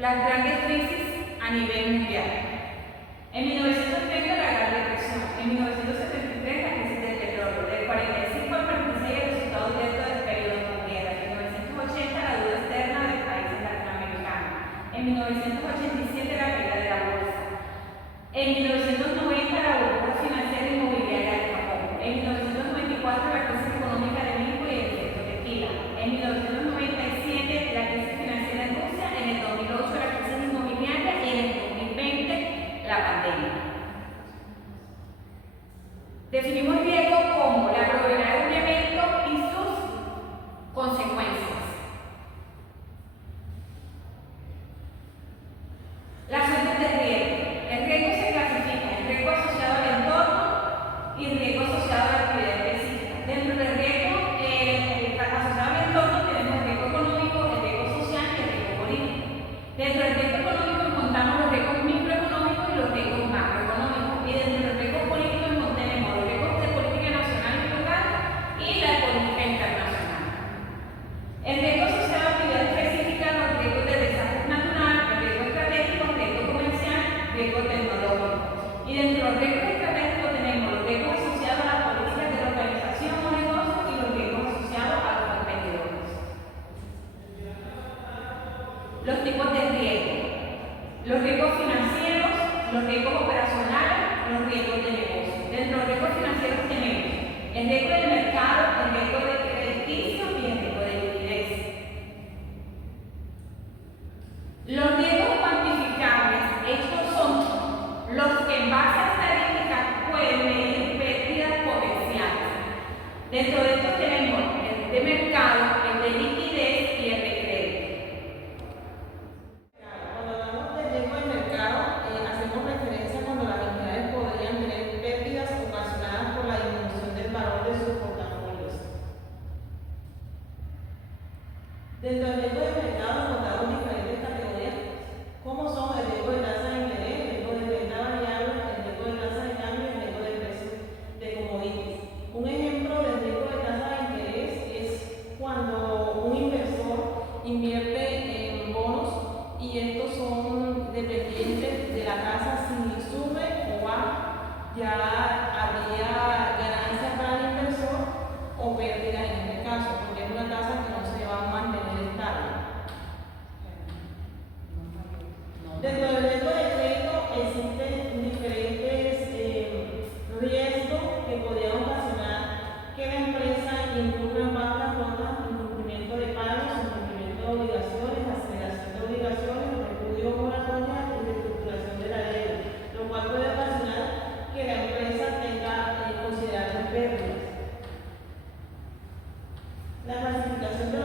las grandes crisis a nivel mundial. En 1930 la Gran Depresión, en 1973 la crisis del petróleo, del 45 al 46 el resultado directo del periodo mundial, en 1980 la deuda externa de países latinoamericanos, en 1987 la caída de la bolsa, en 1990 la burbuja financiera e inmobiliaria de Japón, en 1994 la crisis económica de México y el efecto tequila, en 1997 la crisis financiera en Rusia, en el 2008 la crisis inmobiliaria y en el 2020 la pandemia. Definimos riesgo como la probabilidad de un evento y sus consecuencias. Las fuentes de riesgo. El riesgo se clasifica en riesgo asociado al entorno y riesgo asociado a la actividad específica. Dentro del riesgo asociado al entorno tenemos el riesgo económico, el riesgo social y el riesgo político. Dentro del riesgo económico encontramos los riesgos microeconómicos y los riesgos macroeconómicos. Y dentro del riesgo político tenemos los riesgos de política nacional y local y la política internacional. El riesgo asociado a actividad específica, los riesgos de desastre natural, el riesgo estratégico, el riesgo comercial, riesgo tecnológico. Y dentro de los riesgos estratégicos tenemos los riesgos asociados a las políticas de la organización o negocio y los riesgos asociados a los competidores. Los tipos de riesgo. Los riesgos financieros, los riesgos operacionales, los riesgos de negocio. Dentro de los riesgos financieros tenemos el riesgo del mercado, el riesgo de crediticio y el riesgo de liquidez. Los riesgos cuantificables, estos son los que en base a estadísticas pueden medir pérdidas potenciales. Dentro de estos tenemos el de mercado, el de liquidez y el de crédito. Cuando hablamos del riesgo de mercado, hacemos referencia cuando las entidades podrían tener pérdidas ocasionadas por la disminución del valor de sus portafolios. Dentro del riesgo de mercado encontramos diferentes categorías, como son el riesgo de tasa de interés, el riesgo de renta variable, el riesgo de tasa de cambio y el riesgo de precios de commodities. Un ejemplo del riesgo de tasa de interés es cuando un inversor invierte en bonos y estos son dependientes de la tasa, si sube o baja, ya habría ganancias para el inversor o pérdida en este caso, porque es una tasa que no se va a mantener estable. Dentro del riesgo de crédito existen diferentes riesgos que podrían ocasionar que la empresa incurra en bancarrota, incumplimiento de pagos, incumplimiento de obligaciones, aceleración de obligaciones, repudio moratoria y reestructuración de la deuda, lo cual puede ocasionar que la empresa tenga considerables pérdidas. La clasificación de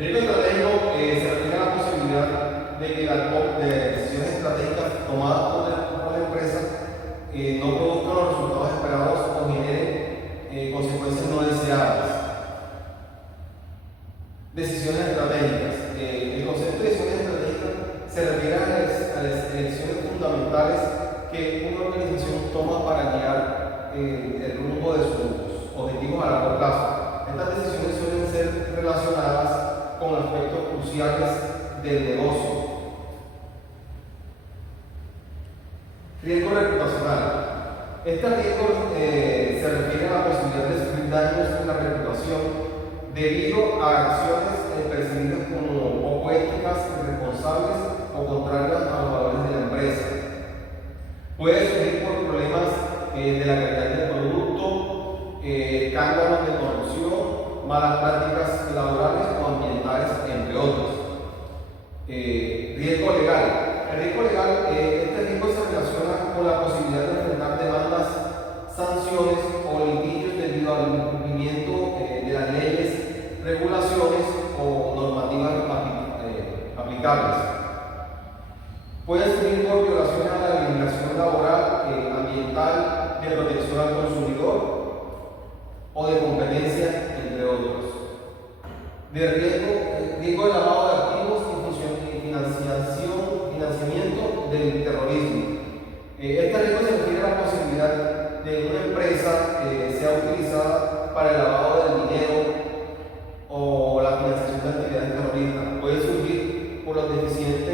Riesgo estratégico se refiere a la posibilidad de que de decisiones estratégicas tomadas por la empresa no produzcan los resultados esperados o generen consecuencias no deseadas. Decisiones estratégicas. El concepto de decisiones estratégicas se refiere a las elecciones fundamentales que una organización toma para guiar el rumbo de sus objetivos a largo plazo. Estas decisiones suelen ser relacionadas con aspectos cruciales del negocio. Riesgo reputacional. Este riesgo se refiere a la posibilidad de sufrir daños en la reputación debido a acciones percibidas como poco éticas, irresponsables o contrarias a los valores de la empresa. Puede surgir por problemas de la calidad del producto, escándalos de corrupción, malas prácticas laborales o ambientales, entre otros. Riesgo legal. El riesgo legal, este riesgo se relaciona con la posibilidad de enfrentar demandas, sanciones o litigios debido al incumplimiento de las leyes, regulaciones o normativas aplicables. Puede surgir por violaciones a la legislación laboral, ambiental, de protección al consumidor o de competencia, entre otros. De riesgo de lavado de activos y financiamiento del terrorismo. Este riesgo se refiere a la posibilidad de una empresa que sea utilizada para el lavado del dinero o la financiación de actividades terroristas. Puede surgir por los deficientes